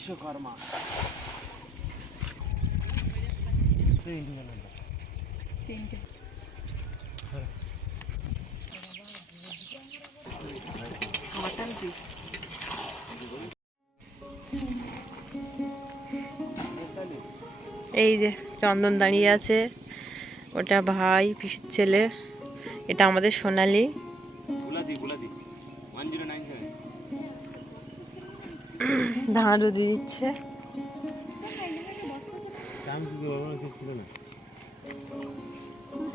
বিশ্বকর্মা এই যে চন্দন দাঁড়িয়ে আছে, ওটা ভাই পিসির ছেলে, এটা আমাদের সোনালি। ধান রুদি দিচ্ছে।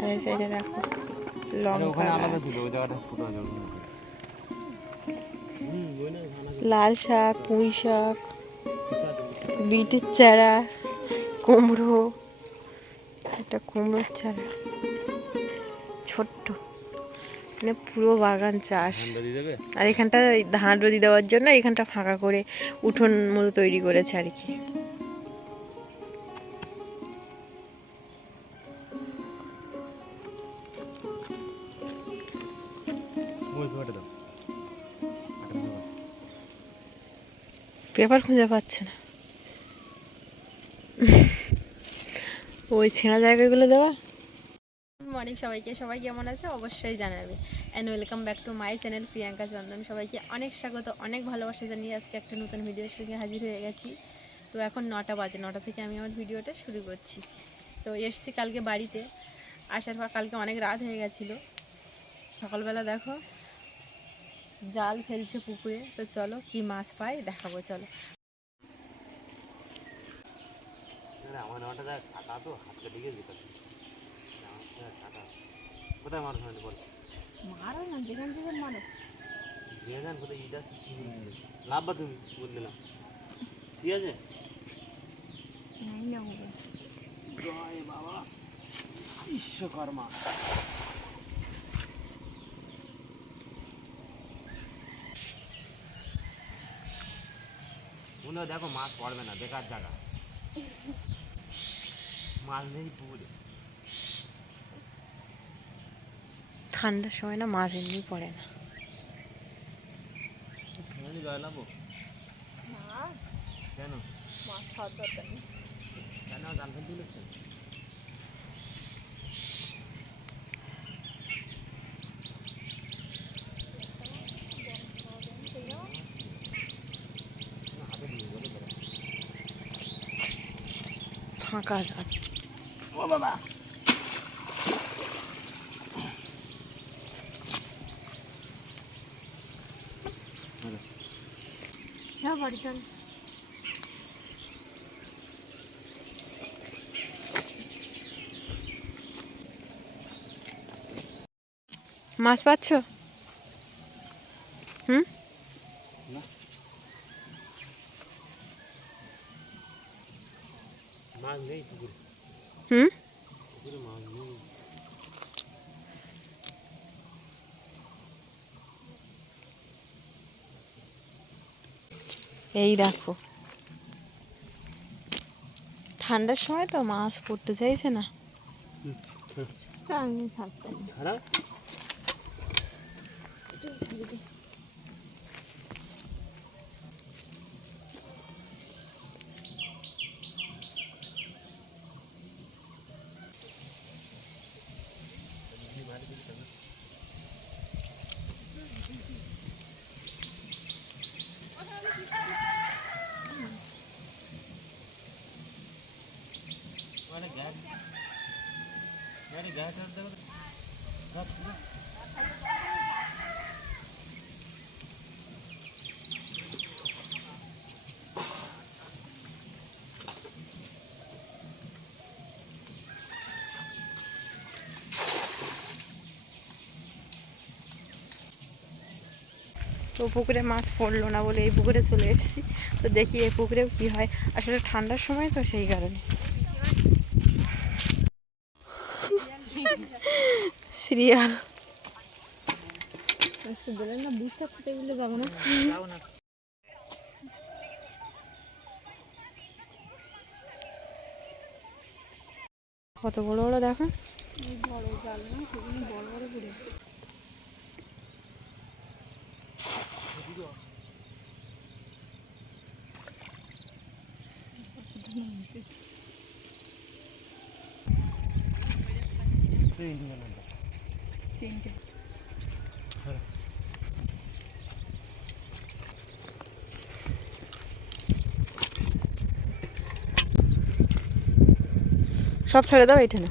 এই সাইডে দেখো লঙ্কা গাছ, লাল শাক, পুঁই শাক, বিটের চারা, কুমড়ো, একটা কুমড়োর চারা ছোট্ট, মানে পুরো বাগান চাষ। আর এখানটা ধান রদি দেওয়ার জন্য এখানটা ফাঁকা করে উঠোন মতো তৈরি করেছে আর কি। পেপার খুঁজে পাচ্ছে না, ওই ছেঁড়া জায়গাগুলো দেওয়া। মর্নিং সবাইকে, সবাই কেমন আছে অবশ্যই জানাবে। And welcome back to my channel Priyanka Chandan. সবাইকে অনেক স্বাগত, অনেক ভালোবাসা জানিয়ে আজকে একটা নতুন ভিডিওর সঙ্গে হাজির হয়ে গেছি। তো এখন 9টা বাজে, 9টা থেকে আমি আমার ভিডিওটা শুরু করছি। তো এসছি কালকে বাড়িতে, আসার পর কালকে অনেক রাত হয়ে গেছিলো। সকালবেলা দেখো জাল ফেলছে পুকুরে, তো চলো কি মাছ পাই দেখাবো, চলো। কোথায় মানুষ মানে বল মারো না, যেখান থেকে মারো যেখান কোথায় ইটা লাভবা তুমি বললে না, ঠিক আছে। জয় বাবা বিশ্বকর্মা। মনে হয় দেখো মাছ পড়বে না, বেকার জায়গা, মাছ নেই পুকুরে। ঠান্ডার সময় না মাছ এমনি পড়ে না। কেন মাছ খাওয়ার দরকার নেই। কেন জাল ফেলতে বলেছেন? ফাঁকা রাত। ও বাবা হ্যাঁ বাড়িতে মাছ পাচ্ছ? হুম, মাছ নেই পুকুরে, হুম, পুকুরে মাছ নেই। এই দেখো ঠান্ডার সময় তো মাছ পড়তে চাইছে না। আমি ছাড়তে ছাড়া তো পুকুরে মাছ পড়লো না বলে এই পুকুরে চলে এসেছি। তো দেখি এই পুকুরেও কী হয়, আসলে ঠান্ডার সময় তো সেই কারণে। সিরিয়াল বলেন না, বুঝতে খেতে গেলে যাবো না। কত বড় বড় দেখো, বড় জাল না, সেগুলো বড় বড় করে। তিনটে সব ছেড়ে দাও এটা না।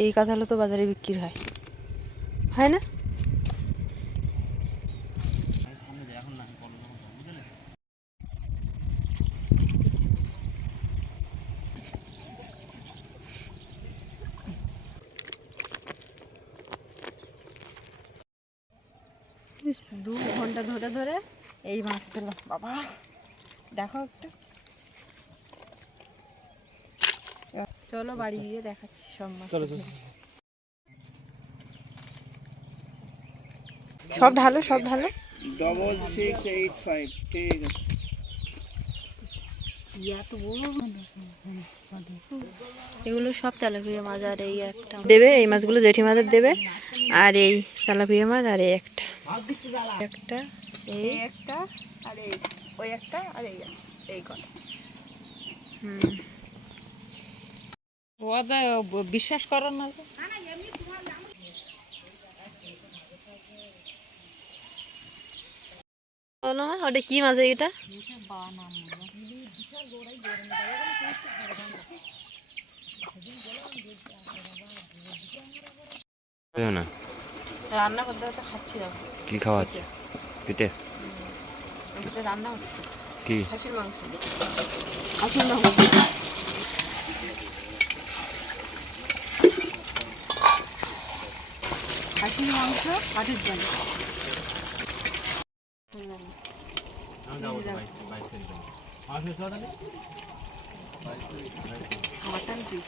এই কাঁঠালও তো বাজারে বিক্রি হয়, হয় না? এখন না বুঝলে দু ঘন্টা ধরে ধরে এই মাছ পেলাম বাবা। দেখো একটা, চলো বাড়ি গিয়ে দেখাচ্ছি সব মাছ। সব ঢালো, সব ঢালো। 6685 ঠিক আছে। এগুলো সব তেলাপিয়া মাছ, আর এই একটা দেবে, এই মাছগুলো জেঠি মাছের দেবে, আর এই তেলাপিয়া মাছ, আর এই একটা একটা এই একটা, আর এই ওই একটা, আর এই কটা। বিশ্বাস করো না যে বলো না, ওটা কি মাছ এটা? না রান্না করতে করতে খাচ্ছি। কি খাওয়া হচ্ছে পিঠে? রান্না হচ্ছে কি খাসির মাংস। খাসির মাংস, খাসির মাংস কাঠের জন্য। Mutton piece.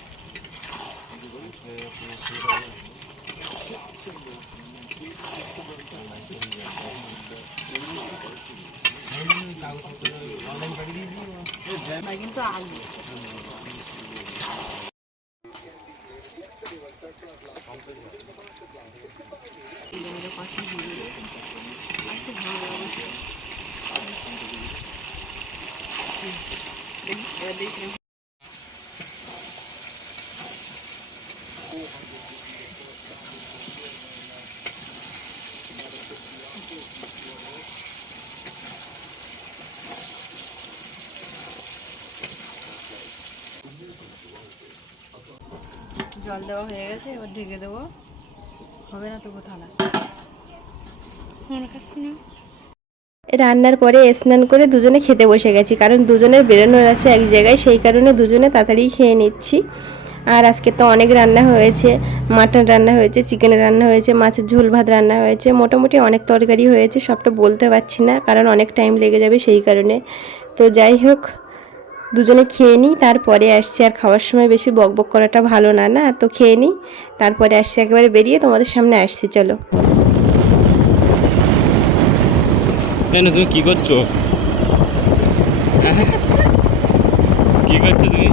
কিন্তু আলু জল দেওয়া হয়ে গেছে, এবার ঢেকে দেবো। হবে না তবু থালা। রান্নার পরে স্নান করে দুজনে খেতে বসে গেছি, কারণ দুজনের বেরোনোর আছে এক জায়গায়, সেই কারণে দুজনে তাড়াতাড়ি খেয়ে নিচ্ছি। আর আজকে তো অনেক রান্না হয়েছে, মাটন রান্না হয়েছে, চিকেন রান্না হয়েছে, মাছের ঝোল ভাত রান্না হয়েছে, মোটামুটি অনেক তরকারি হয়েছে। সবটা বলতে পারছি না কারণ অনেক টাইম লেগে যাবে সেই কারণে। তো যাই হোক, দুজনে খেয়ে নিই, তারপরে আসছি। আর খাওয়ার সময় বেশি বকবক করাটা ভালো না, না তো খেয়ে নিই, তারপরে আসছি, একেবারে বেরিয়ে তোমাদের সামনে আসছি। চলো। তুমি কি করছো? কি করছো তুমি?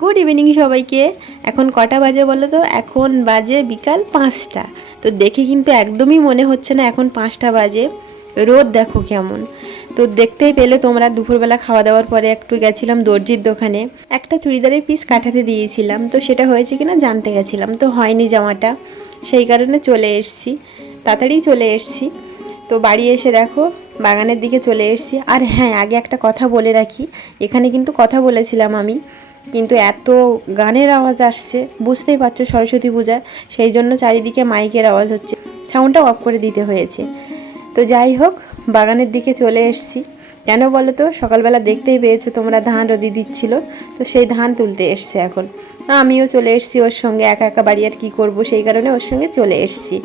গুড ইভিনিং সবাইকে। এখন কটা বাজে বলো তো? এখন বাজে বিকাল 5টা। তো দেখে কিন্তু একদমই মনে হচ্ছে না এখন 5টা বাজে। রোদ দেখো কেমন। তো দেখতেই পেলে তোমরা, দুপুরবেলা খাওয়া দাওয়ার পরে একটু গেছিলাম দর্জির দোকানে, একটা চুড়িদারের পিস কাটাতে দিয়েছিলাম। তো সেটা হয়েছে কিনা জানতে গেছিলাম, তো হয়নি জামাটা, সেই কারণে চলে এসছি, তাড়াতাড়ি চলে এসছি। তো বাড়ি এসে দেখো বাগানের দিকে চলে এসছি। আর হ্যাঁ, আগে একটা কথা বলে রাখি, এখানে কিন্তু কথা বলেছিলাম আমি, কিন্তু এত গানের আওয়াজ আসছে, বুঝতেই পারছো সরস্বতী পূজা, সেই জন্য চারিদিকে মাইকের আওয়াজ হচ্ছে, সাউন্ডটা অফ করে দিতে হয়েছে। তো যাই হোক, বাগানের দিকে চলে এসছি। কেন বলো তো? সকালবেলা দেখতেই পেয়েছো তোমরা, ধান রোদি দিচ্ছিল, তো সেই ধান তুলতে এসছে এখন। আমিও চলে এসছি ওর সঙ্গে, একা একা বাড়ি আর কী করবো, সেই কারণে ওর সঙ্গে চলে এসছি।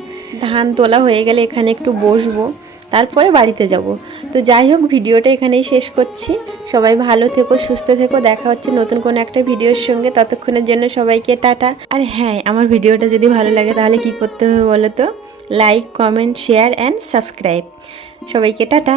ধান তোলা হয়ে গেলে এখানে একটু বসবো, তারপরে বাড়িতে যাব। তো যাই হোক, ভিডিওটা এখানেই শেষ করছি। সবাই ভালো থেকো, সুস্থ থেকো, দেখা হচ্ছে নতুন কোনো একটা ভিডিওর সঙ্গে। ততক্ষণের জন্য সবাইকে টাটা। আর হ্যাঁ, আমার ভিডিওটা যদি ভালো লাগে তাহলে কি করতে হবে বলো তো? Like, comment, share and subscribe. সবাইকে টাটা।